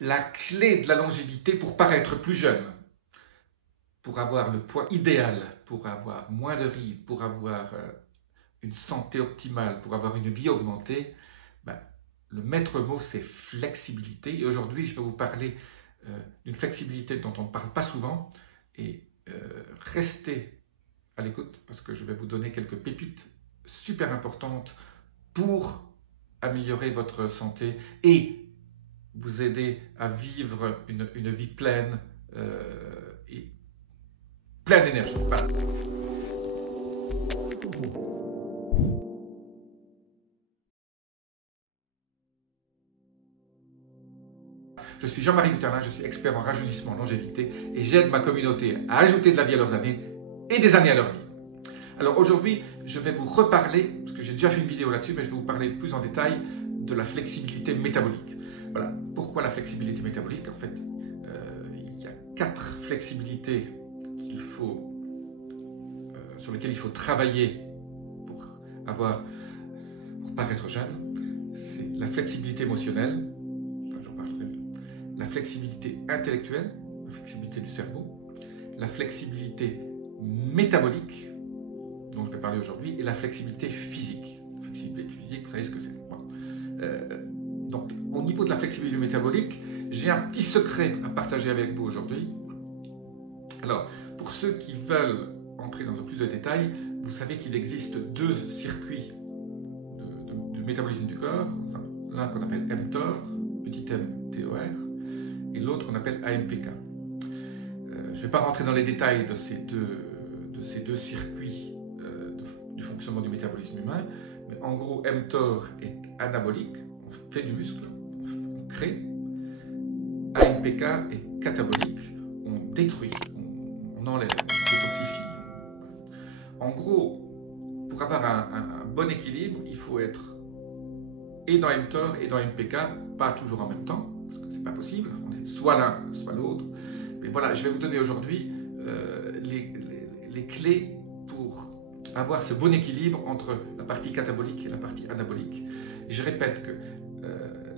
La clé de la longévité pour paraître plus jeune, pour avoir le poids idéal, pour avoir moins de rides, pour avoir une santé optimale, pour avoir une vie augmentée, ben, le maître mot c'est flexibilité. Et aujourd'hui, je vais vous parler d'une flexibilité dont on ne parle pas souvent. Et restez à l'écoute parce que je vais vous donner quelques pépites super importantes pour améliorer votre santé et vous aider à vivre une vie pleine et pleine d'énergie. Voilà. Je suis Jean-Marie Guterlin, je suis expert en rajeunissement, longévité et j'aide ma communauté à ajouter de la vie à leurs années et des années à leur vie. Alors aujourd'hui, je vais vous reparler, parce que j'ai déjà fait une vidéo là-dessus, mais je vais vous parler plus en détail de la flexibilité métabolique. Voilà. Pourquoi la flexibilité métabolique? En fait, il y a 4 flexibilités sur lesquelles il faut travailler pour paraître jeune. C'est la flexibilité émotionnelle, j'en parlerai, la flexibilité intellectuelle, la flexibilité du cerveau, la flexibilité métabolique, dont je vais parler aujourd'hui, et la flexibilité physique. La flexibilité physique, vous savez ce que c'est. Donc, au niveau de la flexibilité métabolique, j'ai un petit secret à partager avec vous aujourd'hui. Alors, pour ceux qui veulent entrer dans plus de détails, vous savez qu'il existe 2 circuits du métabolisme du corps. L'un qu'on appelle mTOR, petit m TOR, et l'autre qu'on appelle AMPK. Je ne vais pas rentrer dans les détails de ces deux circuits du fonctionnement du métabolisme humain, mais en gros, mTOR est anabolique, on fait du muscle, on crée. AMPK est catabolique, on détruit, on enlève, on détoxifie. En gros, pour avoir un bon équilibre, il faut être et dans mTOR et dans MPK, pas toujours en même temps, parce que c'est pas possible, on est soit l'un, soit l'autre. Mais voilà, je vais vous donner aujourd'hui les clés pour avoir ce bon équilibre entre la partie catabolique et la partie anabolique. Et je répète que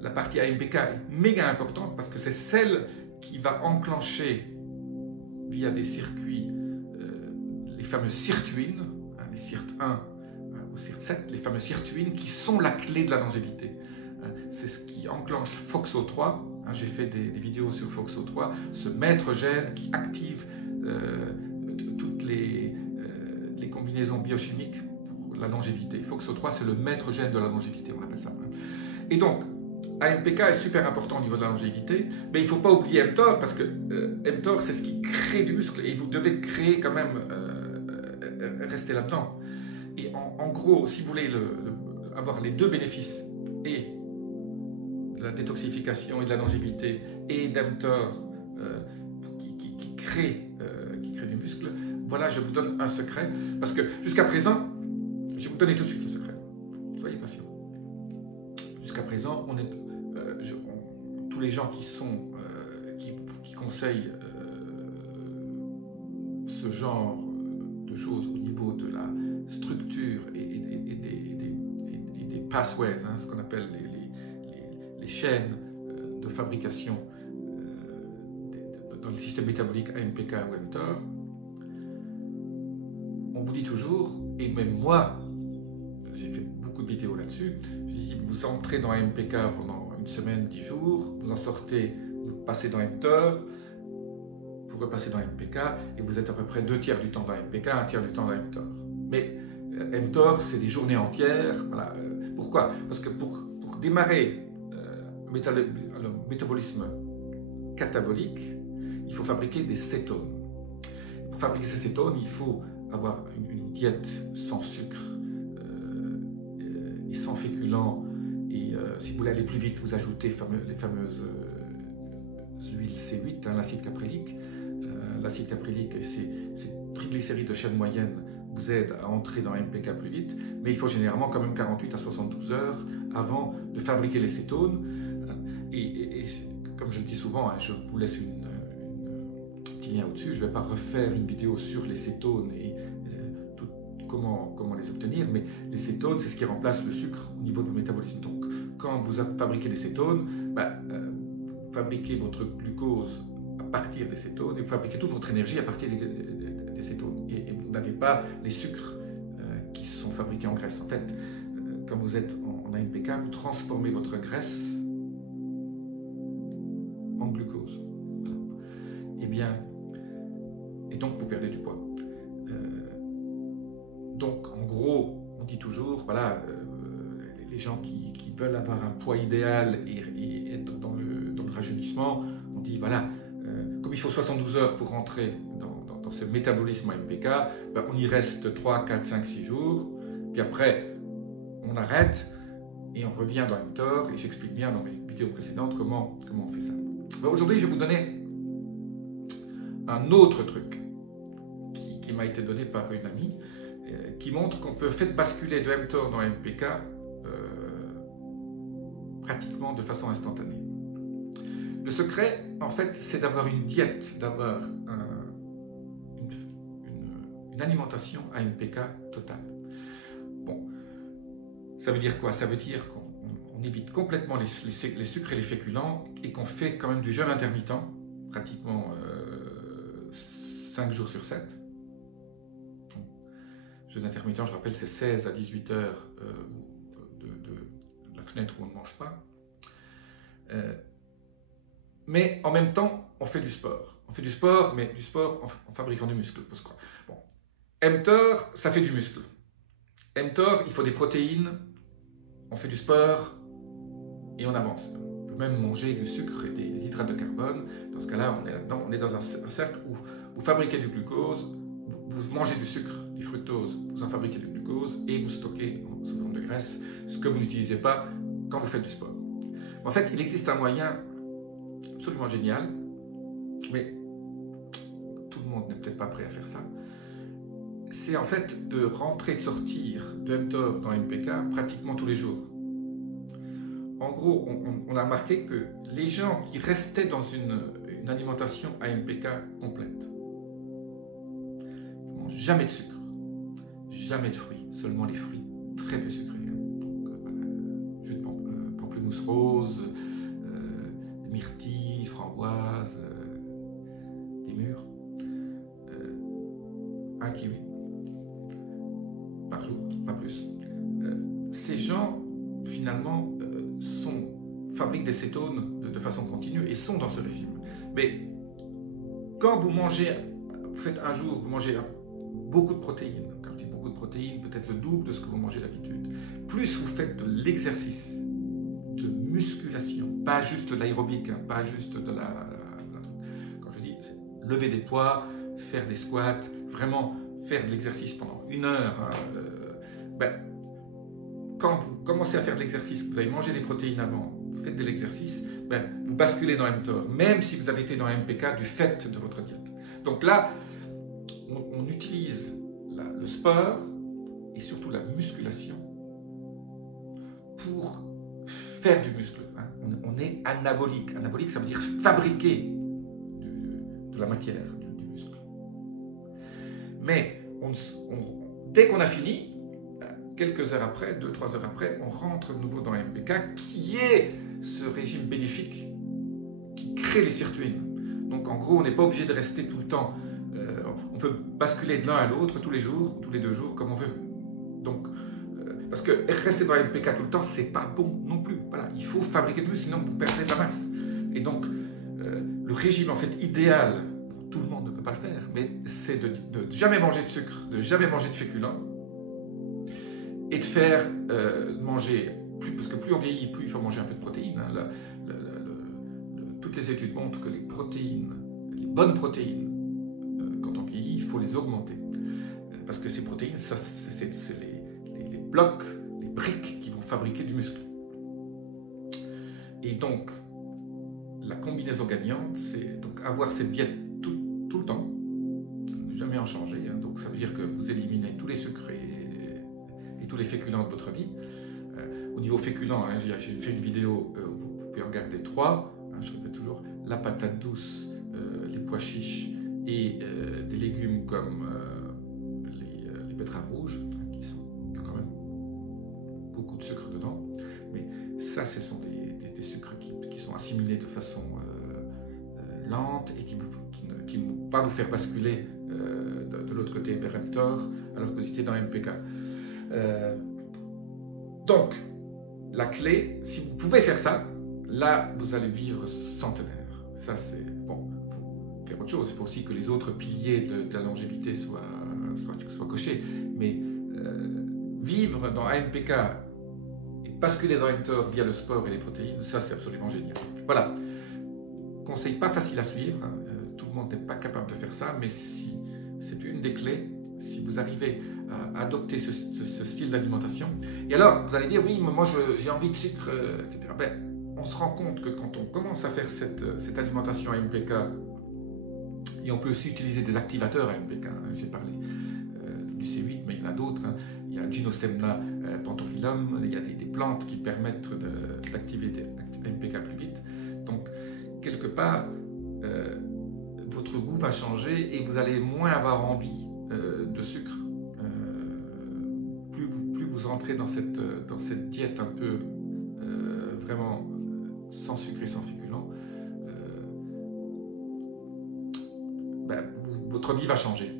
la partie AMPK est méga importante parce que c'est celle qui va enclencher via des circuits les fameuses sirtuines, les SIRT1 au SIRT7, les fameuses sirtuines qui sont la clé de la longévité. C'est ce qui enclenche FOXO3. J'ai fait des vidéos sur FOXO3, ce maître gène qui active toutes les combinaisons biochimiques pour la longévité. FOXO3, c'est le maître gène de la longévité, on appelle ça. Et donc, AMPK est super important au niveau de la longévité, mais il ne faut pas oublier mTOR, parce que mTOR, c'est ce qui crée du muscle, et vous devez créer quand même, rester là-dedans. Et en gros, si vous voulez avoir les 2 bénéfices, et la détoxification et de la longévité, et d'mTOR qui crée du muscle, voilà, je vous donne un secret, parce que jusqu'à présent, je vais vous donner tout de suite le secret. Soyez patient. Jusqu'à présent, tous les gens qui conseillent ce genre de choses au niveau de la structure et des pathways, ce qu'on appelle les chaînes de fabrication dans le système métabolique AMPK ou mTOR, on vous dit toujours, et même moi, j'ai fait beaucoup de vidéos là-dessus, je dis, vous entrez dans AMPK pendant une semaine, 10 jours, vous en sortez, vous passez dans mTOR, vous repassez dans MPK, et vous êtes à peu près 2/3 du temps dans MPK, 1/3 du temps dans mTOR. Mais mTOR, c'est des journées entières. Voilà. Pourquoi? Parce que pour démarrer le métabolisme catabolique, il faut fabriquer des cétones. Pour fabriquer ces cétones, il faut avoir une diète sans sucre et sans féculents. Et si vous voulez aller plus vite, vous ajoutez les fameuses huiles C8, l'acide caprylique. L'acide caprylique, ces triglycérides de chaîne moyenne vous aident à entrer dans MPK plus vite, mais il faut généralement quand même 48 à 72 heures avant de fabriquer les cétones. Et comme je le dis souvent, je vous laisse un petit lien au-dessus, je ne vais pas refaire une vidéo sur les cétones et comment les obtenir, mais les cétones, c'est ce qui remplace le sucre au niveau de vos métabolismes. Donc, quand vous fabriquez des cétones, vous fabriquez votre glucose à partir des cétones et vous fabriquez toute votre énergie à partir des cétones. Et vous n'avez pas les sucres qui sont fabriqués en graisse. En fait, quand vous êtes en AMPK, vous transformez votre graisse en glucose. Voilà. Eh bien, et donc vous perdez du poids. Donc en gros, on dit toujours, voilà, les gens qui veulent avoir un poids idéal et être dans le rajeunissement, on dit voilà, comme il faut 72 heures pour rentrer dans ce métabolisme AMPK, ben, on y reste 3, 4, 5, 6 jours, puis après on arrête et on revient dans mTOR, et j'explique bien dans mes vidéos précédentes comment on fait ça. Ben, aujourd'hui je vais vous donner un autre truc qui m'a été donné par une amie, qui montre qu'on peut faire basculer de mTOR dans AMPK pratiquement de façon instantanée. Le secret, en fait, c'est d'avoir une diète, d'avoir une alimentation AMPK totale. Bon, ça veut dire quoi? Ça veut dire qu'on évite complètement les sucres et les féculents et qu'on fait quand même du jeûne intermittent, pratiquement 5 jours sur 7. Jeûne intermittent, je rappelle, c'est 16 à 18 heures de la fenêtre où on ne mange pas. Mais en même temps, on fait du sport. On fait du sport, mais du sport en fabriquant du muscle. Parce que, bon, mTOR, ça fait du muscle. mTOR, il faut des protéines, on fait du sport et on avance. On peut même manger du sucre et des hydrates de carbone. Dans ce cas-là, on est là-dedans. On est dans un cercle où vous fabriquez du glucose, vous mangez du sucre, du fructose, vous en fabriquez du glucose et vous stockez sous forme de graisse, ce que vous n'utilisez pas quand vous faites du sport. En fait, il existe un moyen absolument génial, mais tout le monde n'est peut-être pas prêt à faire ça. C'est en fait de rentrer et de sortir de mTOR dans AMPK pratiquement tous les jours. En gros, on a remarqué que les gens qui restaient dans une alimentation AMPK complète ne mangent jamais de sucre, jamais de fruits, seulement les fruits très peu sucrés. Jus de pamplemousse rose, myrtille, framboise, les mûres, un kiwi par jour, pas plus. Ces gens, finalement, fabriquent des cétones de façon continue et sont dans ce régime. Mais quand vous mangez, vous faites un jour, vous mangez beaucoup de protéines. Quand je dis beaucoup de protéines, peut-être le double de ce que vous mangez d'habitude. Plus vous faites de l'exercice, de musculation, pas juste de l'aérobic, hein, pas juste de quand je dis lever des poids, faire des squats, vraiment faire de l'exercice pendant 1 heure, hein, quand vous commencez à faire de l'exercice, vous avez mangé des protéines avant, vous faites de l'exercice, vous basculez dans mTOR, même si vous avez été dans AMPK du fait de votre diète. Donc là, on utilise le sport et surtout la musculation pour faire du muscle. Hein. On est anabolique. Anabolique, ça veut dire fabriquer de la matière, du muscle. Mais dès qu'on a fini, quelques heures après, 2-3 heures après, on rentre de nouveau dans AMPK, qui est ce régime bénéfique qui crée les sirtuines. Donc en gros, on n'est pas obligé de rester tout le temps. On peut basculer de l'un à l'autre tous les jours, tous les 2 jours, comme on veut. Donc, parce que rester dans AMPK tout le temps, c'est pas bon non plus. Voilà, il faut fabriquer du muscle, sinon vous perdez de la masse. Et donc, le régime en fait idéal, tout le monde ne peut pas le faire, mais c'est de jamais manger de sucre, de jamais manger de féculents, et de faire manger, parce que plus on vieillit, plus il faut manger un peu de protéines. Hein. Toutes les études montrent que les protéines, les bonnes protéines, quand on vieillit, il faut les augmenter. Parce que ces protéines, c'est les blocs, les briques qui vont fabriquer du muscle. Et donc, la combinaison gagnante, c'est donc avoir cette diète tout le temps, ne jamais en changer. Hein. Donc ça veut dire que vous éliminez tous les sucres et tous les féculents de votre vie. Au niveau féculent, hein, j'ai fait une vidéo, vous pouvez en regarder 3. Hein, je répète toujours, la patate douce, les pois chiches et des légumes comme les betteraves rouges, hein, qui ont quand même beaucoup de sucre dedans. Mais ça, ce sont des sucres qui sont assimilés de façon lentes et qui ne vont pas vous faire basculer de l'autre côté vers mTOR alors que vous étiez dans MPK. Donc, la clé, si vous pouvez faire ça, là, vous allez vivre centenaire. Ça, c'est bon. Il faut faire autre chose. Il faut aussi que les autres piliers de la longévité soient cochés. Mais vivre dans AMPK et basculer dans mTOR via le sport et les protéines, ça, c'est absolument génial. Voilà. Conseil pas facile à suivre. Hein. Tout le monde n'est pas capable de faire ça, mais si c'est une des clés, si vous arrivez à adopter ce style d'alimentation. Et alors, vous allez dire, oui, mais moi j'ai envie de sucre, etc. Ben, on se rend compte que quand on commence à faire cette alimentation à MPK, et on peut aussi utiliser des activateurs à MPK, hein, j'ai parlé du C8, mais il y en a d'autres, hein. Il y a Gymnostemna pentophyllum, il y a des plantes qui permettent d'activer MPK plus vite. Donc, quelque part, votre goût va changer et vous allez moins avoir envie de sucre. Plus vous rentrez dans cette diète un peu vraiment sans sucre et sans féculents, votre vie va changer.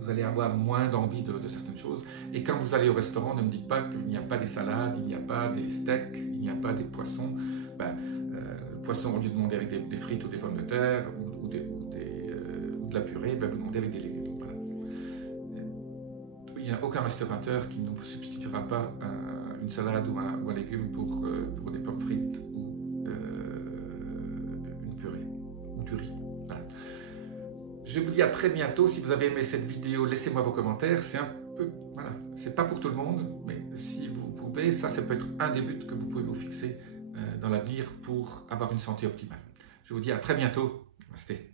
Vous allez avoir moins d'envie de certaines choses. Et quand vous allez au restaurant, ne me dites pas qu'il n'y a pas des salades, il n'y a pas des steaks, il n'y a pas des poissons. Le poisson, au lieu de demander avec des frites ou des pommes de terre ou de la purée, vous demandez avec des légumes. Voilà. Il n'y a aucun restaurateur qui ne vous substituera pas une salade ou un légume pour des pommes frites ou une purée ou du riz. Voilà. Je vous dis à très bientôt. Si vous avez aimé cette vidéo, laissez-moi vos commentaires. C'est un peu, voilà, c'est pas pour tout le monde, mais si vous pouvez, ça peut être un des buts que vous pouvez vous fixer dans l'avenir pour avoir une santé optimale. Je vous dis à très bientôt. Restez.